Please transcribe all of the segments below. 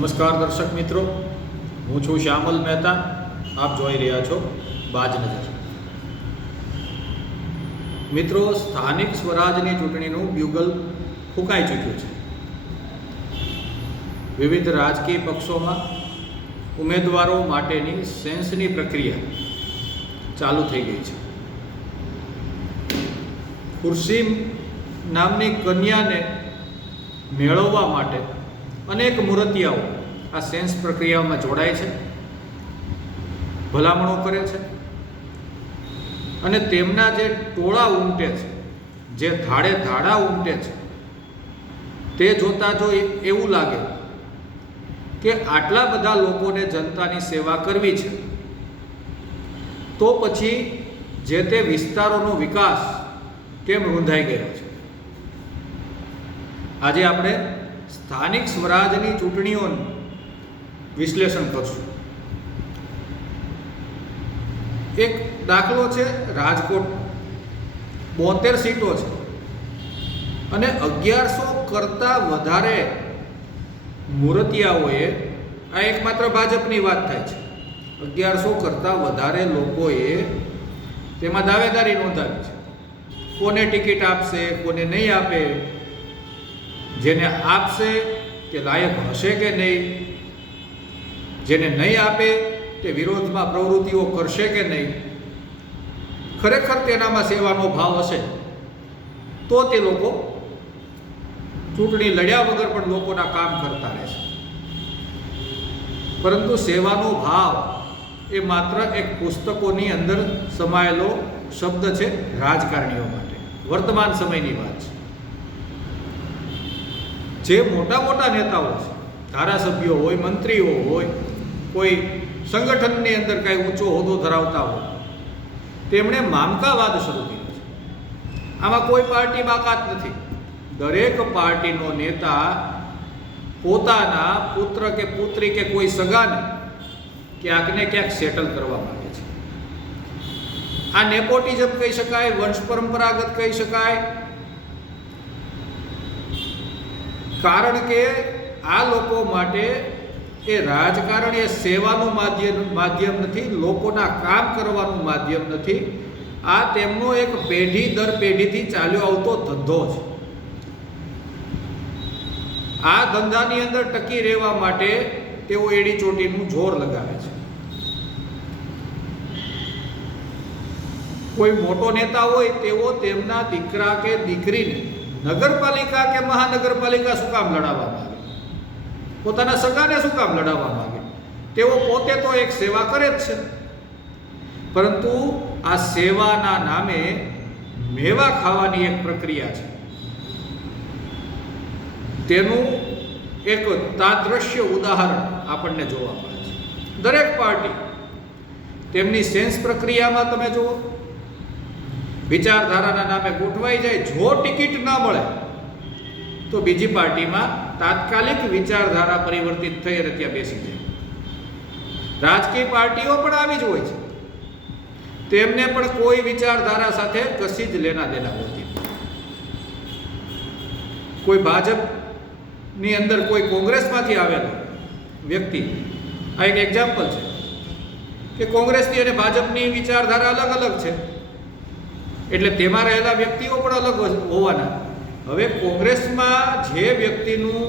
નમસ્કાર દર્શક મિત્રો, હું છું શ્યામલ મહેતા. આપ જોઈ રહ્યા છો બાજ નજર. મિત્રો, સ્થાનિક સ્વરાજની ચૂંટણીનું બ્યુગલ ફૂંકાઈ ચૂક્યું છે. વિવિધ રાજકીય પક્ષોમાં ઉમેદવારો માટેની સેન્સની પ્રક્રિયા ચાલુ થઈ ગઈ છે. ખુરશી નામની કન્યાને મેળવવા માટે અનેક મૂર્તિયાઓ આ સેન્સ પ્રક્રિયામાં જોડાય છે, ભલામણો કરે છે અને તેમના જે ટોળા ઉમટે છે, જે ધાડે ધાડા ઉમટે છે, તે જોતાં જો એવું લાગે કે આટલા બધા લોકોને જનતાની સેવા કરવી છે, તો પછી જે તે વિસ્તારોનો વિકાસ કેમ રૂંધાઈ ગયો છે. આજે આપણે સ્થાનિક સ્વરાજની ચૂંટણીઓનું વિશ્લેષણ કરશું. એક દાખલો છે રાજકોટ. 72 સીટો છે અને 1100 કરતાં વધારે મૂર્તિયાઓએ, આ એકમાત્ર ભાજપની વાત થાય છે, 1100 કરતાં વધારે લોકોએ તેમાં દાવેદારી નોંધાવી છે. કોને ટિકિટ આપશે, કોને નહીં આપે, જેને આપશે તે લાયક હશે કે નહીં, જેને નહીં આપે તે વિરોધમાં પ્રવૃત્તિઓ કરશે કે નહીં, ખરેખર તેનામાં સેવાનો ભાવ હશે તો તે લોકો ચૂંટણી લડ્યા વગર પણ લોકોના કામ કરતા રહેશે. પરંતુ સેવાનો ભાવ એ માત્ર એક પુસ્તકોની અંદર સમાયેલો શબ્દ છે રાજકારણીઓ માટે. વર્તમાન સમયની વાત છે. જે મોટા મોટા નેતાઓ છે, ધારાસભ્યો હોય, મંત્રીઓ હોય, કોઈ સંગઠનની અંદર કાંઈ ઊંચો હોદ્દો ધરાવતા હોય, તેમણે મામકાવાદ શરૂ કર્યો છે. આમાં કોઈ પાર્ટી બાકાત નથી. દરેક પાર્ટીનો નેતા પોતાના પુત્ર કે પુત્રી કે કોઈ સગાને ક્યાંક ને ક્યાંક સેટલ કરવા માંગે છે. આ નેપોટિઝમ કહી શકાય, વંશ પરંપરાગત કહી શકાય, કારણ કે આ લોકો માટે એ રાજકારણ એ સેવાનું માધ્યમ નથી, લોકોના કામ કરવાનું માધ્યમ નથી. આ તેમનો એક પેઢી દર પેઢીથી ચાલ્યો આવતો ધંધો છે. આ ધંધાની અંદર ટકી રહેવા માટે તેઓ એડી ચોટીનું જોર લગાવે છે. કોઈ મોટો નેતા હોય તેઓ તેમના દીકરા કે દીકરીને નગરપાલિકા કે મહાનગરપાલિકા શું કામ લડાવવા માંગે, પોતાના સગાને શું કામ લડાવવા માંગે? તેઓ પોતે તો એક સેવા કરે જ છે, પરંતુ આ સેવાના નામે મેવા ખાવાની એક પ્રક્રિયા છે. તેનું એક તાદ્રશ્ય ઉદાહરણ આપણને જોવા મળે છે. દરેક પાર્ટી તેમની સેન્સ પ્રક્રિયામાં તમે જુઓ, વિચારધારાના નામે ગોઠવાઈ જાય. જો ટિકિટ ના મળે તો બીજી પાર્ટીમાં તાત્કાલિક વિચારધારા પરિવર્તિત થઈ અને ત્યાં બેસી જાય. રાજકીય પાર્ટીઓ પણ આવી જ હોય છે. તેમને પણ કોઈ વિચારધારા સાથે કશી જ લેના દેના હોતી. કોઈ ભાજપની અંદર કોઈ કોંગ્રેસમાંથી આવેલો વ્યક્તિ, આ એક એક્ઝામ્પલ છે કે કોંગ્રેસની અને ભાજપની વિચારધારા અલગ અલગ છે, એટલે તેમાં રહેલા વ્યક્તિઓ પણ અલગ હોવાના. હવે કોંગ્રેસમાં જે વ્યક્તિનું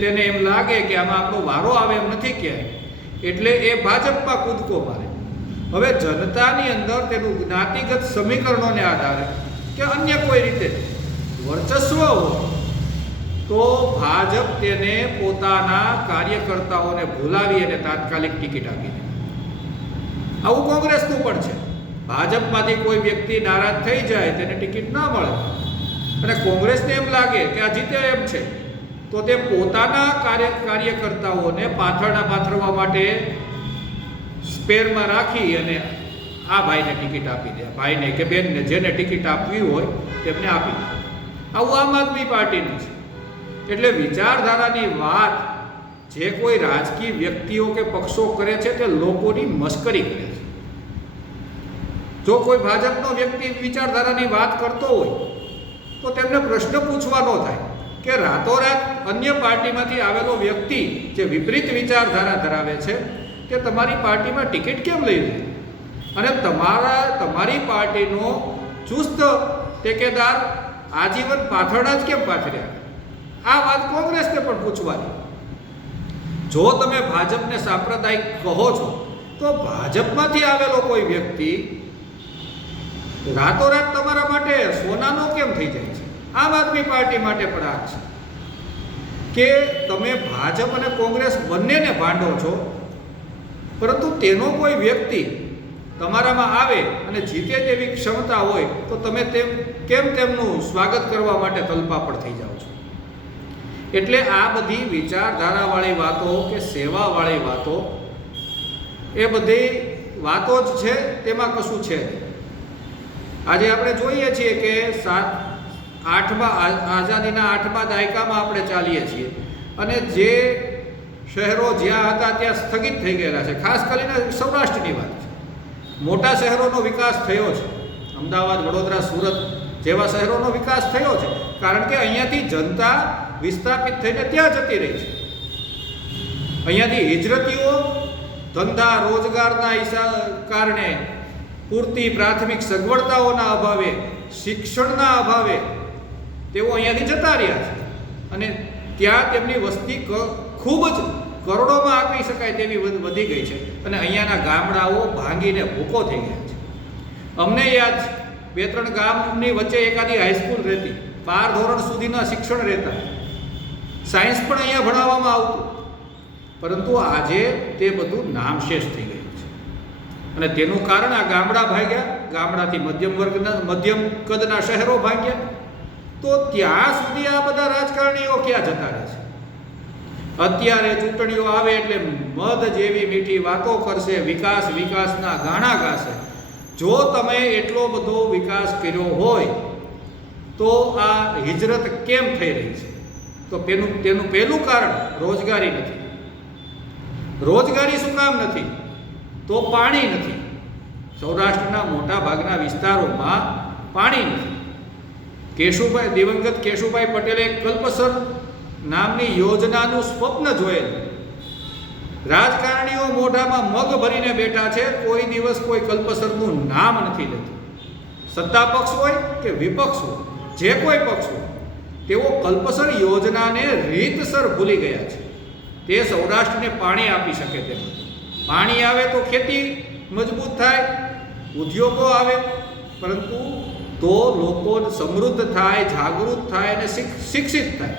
તેને એમ લાગે કે આમાં આપણો વારો આવે એમ નથી ક્યાંય, એટલે એ ભાજપમાં કૂદકો મારે. હવે જનતાની અંદર તેનું જ્ઞાતિગત સમીકરણોને આધારે કે અન્ય કોઈ રીતે વર્ચસ્વ હોય તો ભાજપ તેને પોતાના કાર્યકર્તાઓને ભૂલાવી અને તાત્કાલિક ટિકિટ આપી દે. આવું કોંગ્રેસનું પણ છે. ભાજપમાંથી કોઈ વ્યક્તિ નારાજ થઈ જાય, તેને ટિકિટ ના મળે અને કોંગ્રેસને એમ લાગે કે આ જીતે એમ છે, તો તે પોતાના કાર્યકર્તાઓને પાથરવા માટે સ્પેરમાં રાખી અને આ ભાઈને ટિકિટ આપી દે, ભાઈને કે બેનને જેને ટિકિટ આપવી હોય તેમને આપી દે. આવું આમ આદમી પાર્ટીનું છે. એટલે વિચારધારાની વાત જે કોઈ રાજકીય વ્યક્તિઓ કે પક્ષો કરે છે તે લોકોની મશ્કરી કરે છે. જો કોઈ ભાજપનો વ્યક્તિ વિચારધારાની વાત કરતો હોય તો તેમને પ્રશ્ન પૂછવાનો થાય કે રાતોરાત અન્ય પાર્ટીમાંથી આવેલો વ્યક્તિ જે વિપરીત વિચારધારા ધરાવે છે તે તમારી પાર્ટીમાં ટિકિટ કેમ લઈ લે અને તમારી પાર્ટીનો ચુસ્ત ટેકેદાર આજીવન પાથરણા જ કેમ પાથર્યા? આ વાત કોંગ્રેસને પણ પૂછવાની. જો તમે ભાજપને સાંપ્રદાયિક કહો છો તો ભાજપમાંથી આવેલો કોઈ વ્યક્તિ રાતોરાત તમારા માટે સોનાનો કેમ થઈ જાય છે? આમ આદમી પાર્ટી માટે પણ આ છે કે તમે ભાજપ અને કોંગ્રેસ બંનેને ભાંડો છો, પરંતુ તેનો કોઈ વ્યક્તિ તમારામાં આવે અને જીતે તેવી ક્ષમતા હોય તો તમે તેમનું સ્વાગત કરવા માટે તલપાપડ થઈ જાઓ છો. એટલે આ બધી વિચારધારાવાળી વાતો કે સેવાવાળી વાતો એ બધી વાતો જ છે, તેમાં કશું છે. આજે આપણે જોઈએ છીએ કે આઝાદીના 8મા દાયકામાં આપણે ચાલીએ છીએ અને જે શહેરો જ્યાં હતા ત્યાં સ્થગિત થઈ ગયેલા છે. ખાસ કરીને સૌરાષ્ટ્રની વાત છે. મોટા શહેરોનો વિકાસ થયો છે, અમદાવાદ, વડોદરા, સુરત જેવા શહેરોનો વિકાસ થયો છે, કારણ કે અહીંયાથી જનતા વિસ્થાપિત થઈને ત્યાં જતી રહી છે. અહીંયાથી હિજરતીઓ ધંધા રોજગારના કારણે, પૂરતી પ્રાથમિક સગવડતાઓના અભાવે, શિક્ષણના અભાવે તેઓ અહીંયાથી જતા રહ્યા છે અને ત્યાં તેમની વસ્તી ખૂબ જ કરોડોમાં આંકી શકાય તેવી વધી ગઈ છે અને અહીંયાના ગામડાઓ ભાંગીને ભૂકો થઈ ગયા છે. અમને યાદ છે 2-3 ગામની વચ્ચે એકાદી હાઈસ્કૂલ રહેતી, 12 ધોરણ સુધીના શિક્ષણ રહેતા, સાયન્સ પણ અહીંયા ભણાવવામાં આવતું, પરંતુ આજે તે બધું નામશેષ થઈ ગયું છે અને તેનું કારણ આ ગામડા ભાગ્યા, ગામડાથી મધ્યમ કદના શહેરો ભાગ્યા. તો ત્યાં સુધી આ બધા રાજકારણીઓ ક્યાં જતા રહે છે? અત્યારે ચૂંટણીઓ આવે એટલે મધ જેવી મીઠી વાતો કરશે, વિકાસના ગાણા ગાશે. જો તમે એટલો બધો વિકાસ કર્યો હોય તો આ હિજરત કેમ થઈ રહી છે? તો તેનું પહેલું કારણ રોજગારી નથી. રોજગારી શું કામ નથી? તો પાણી નથી. સૌરાષ્ટ્રના મોટા ભાગના વિસ્તારોમાં પાણી નથી. દિવંગત કેશુભાઈ પટેલે કલ્પસર નામની યોજનાનું સ્વપ્ન જોયેલું. રાજકારણીઓ મોઢામાં મગ ભરીને બેઠા છે, કોઈ દિવસ કોઈ કલ્પસરનું નામ નથી લેતું. સત્તા પક્ષ હોય કે વિપક્ષ હોય, જે કોઈ પક્ષ હોય, તેઓ કલ્પસર યોજનાને રીતસર ભૂલી ગયા છે. તે સૌરાષ્ટ્રને પાણી આપી શકે તેમ. પાણી આવે તો ખેતી મજબૂત થાય, ઉદ્યોગો આવે, પરંતુ તો લોકો સમૃદ્ધ થાય, જાગૃત થાય અને શિક્ષિત થાય,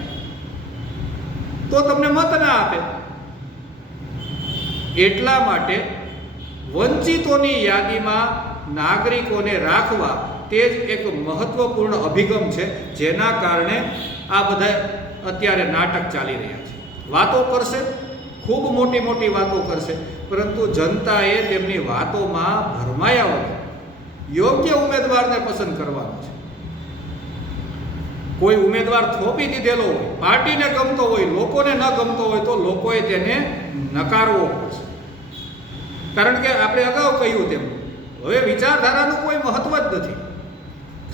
તો તમને મત ના આપે. એટલા માટે વંચિતોની યાદીમાં નાગરિકોને રાખવા તે જ એક મહત્વપૂર્ણ અભિગમ છે, જેના કારણે આ બધા અત્યારે નાટક ચાલી રહ્યા છે. વાતો કરશે, ખૂબ મોટી વાતો કરશે, પરંતુ જનતાએ તેમની વાતોમાં ભરમાયા વગર યોગ્ય ઉમેદવારને પસંદ કરવાનો છે. કોઈ ઉમેદવાર થોપી દીધેલો હોય, પાર્ટીને ગમતો હોય, લોકોને ન ગમતો હોય, તો લોકોએ તેને નકારવો પડશે. કારણ કે આપણે અગાઉ કહ્યું તેમ હવે વિચારધારાનું કોઈ મહત્વ જ નથી.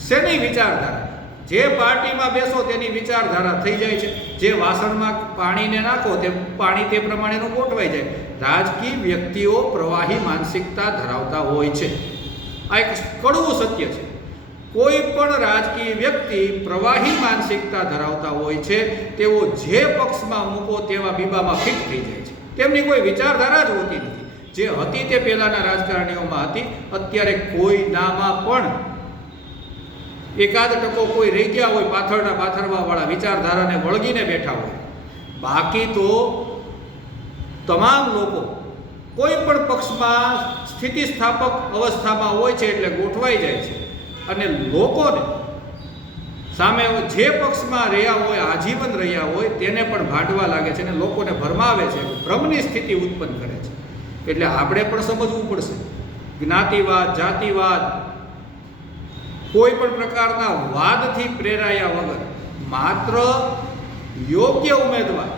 શેની વિચારધારા? જે પાર્ટીમાં બેસો તેની વિચારધારા થઈ જાય છે. જે વાસણમાં પાણીને નાખો તે પાણી તે પ્રમાણેનું ગોઠવાઈ જાય. રાજકીય વ્યક્તિઓ પ્રવાહી માનસિકતા ધરાવતા હોય છે. આ એક કડવું સત્ય છે. કોઈ પણ રાજકીય વ્યક્તિ પ્રવાહી માનસિકતા ધરાવતા હોય છે. તેઓ જે પક્ષમાં મૂકો તેવા બીબામાં ફિટ થઈ જાય છે. તેમની કોઈ વિચારધારા જ હોતી નથી. જે હતી તે પહેલાંના રાજકારણીઓમાં હતી. અત્યારે કોઈનામાં પણ એકાદ ટકો કોઈ રહી ગયા હોય, પાથરવાવાળા વિચારધારાને વળગીને બેઠા હોય. બાકી તો તમામ લોકો કોઈ પણ પક્ષમાં સ્થિતિસ્થાપક અવસ્થામાં હોય છે એટલે ગોઠવાઈ જાય છે અને લોકોને સામે જે પક્ષમાં રહ્યા હોય, આજીવન રહ્યા હોય, તેને પણ ભાંડવા લાગે છે અને લોકોને ભરમાવે છે, ભ્રમની સ્થિતિ ઉત્પન્ન કરે છે. એટલે આપણે પણ સમજવું પડશે. જ્ઞાતિવાદ, જાતિવાદ, કોઈ પણ પ્રકારના વાદથી પ્રેરાયા વગર માત્ર યોગ્ય ઉમેદવાર,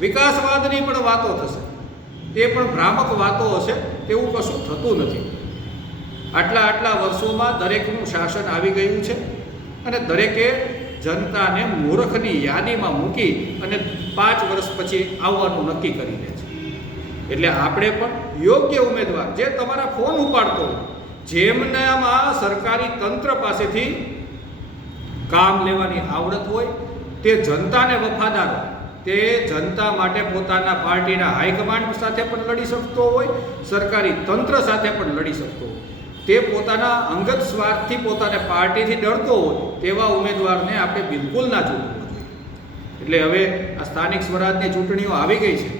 વિકાસવાદની પણ વાતો થશે, તે પણ ભ્રામક વાતો હશે, તેવું કશું થતું નથી. આટલા વર્ષોમાં દરેકનું શાસન આવી ગયું છે અને દરેકે જનતાને મૂર્ખની યાદીમાં મૂકી અને 5 વર્ષ પછી આવવાનું નક્કી કરી દે છે. એટલે આપણે પણ યોગ્ય ઉમેદવાર જે તમારા ફોન ઉપાડતો હોય, જેમનામાં સરકારી તંત્ર પાસેથી કામ લેવાની આવડત હોય, તે જનતાને વફાદાર હોય, તે જનતા માટે પોતાના પાર્ટીના હાઈકમાન્ડ સાથે પણ લડી શકતો હોય, સરકારી તંત્ર સાથે પણ લડી શકતો હોય, તે પોતાના અંગત સ્વાર્થથી પોતાને પાર્ટીથી ડરતો હોય તેવા ઉમેદવારને આપણે બિલકુલ ના ચૂંટવો જોઈએ. એટલે હવે આ સ્થાનિક સ્વરાજની ચૂંટણીઓ આવી ગઈ છે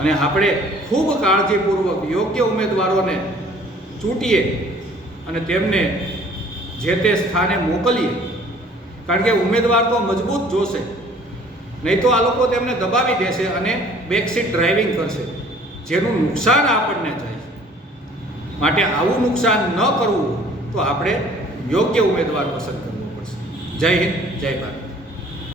અને આપણે ખૂબ કાળજીપૂર્વક યોગ્ય ઉમેદવારોને ચૂંટીએ અને તેમને જે તે સ્થાને મોકલીએ. કારણ કે ઉમેદવાર તો મજબૂત જોશે, નહીં તો આ લોકો તેમને દબાવી દેશે અને બેકસીટ ડ્રાઇવિંગ કરશે, જેનું નુકસાન આપણને થાય. માટે આવું નુકસાન ન કરવું તો આપણે યોગ્ય ઉમેદવાર પસંદ કરવો પડશે. જય હિન્દ, જય ભારત.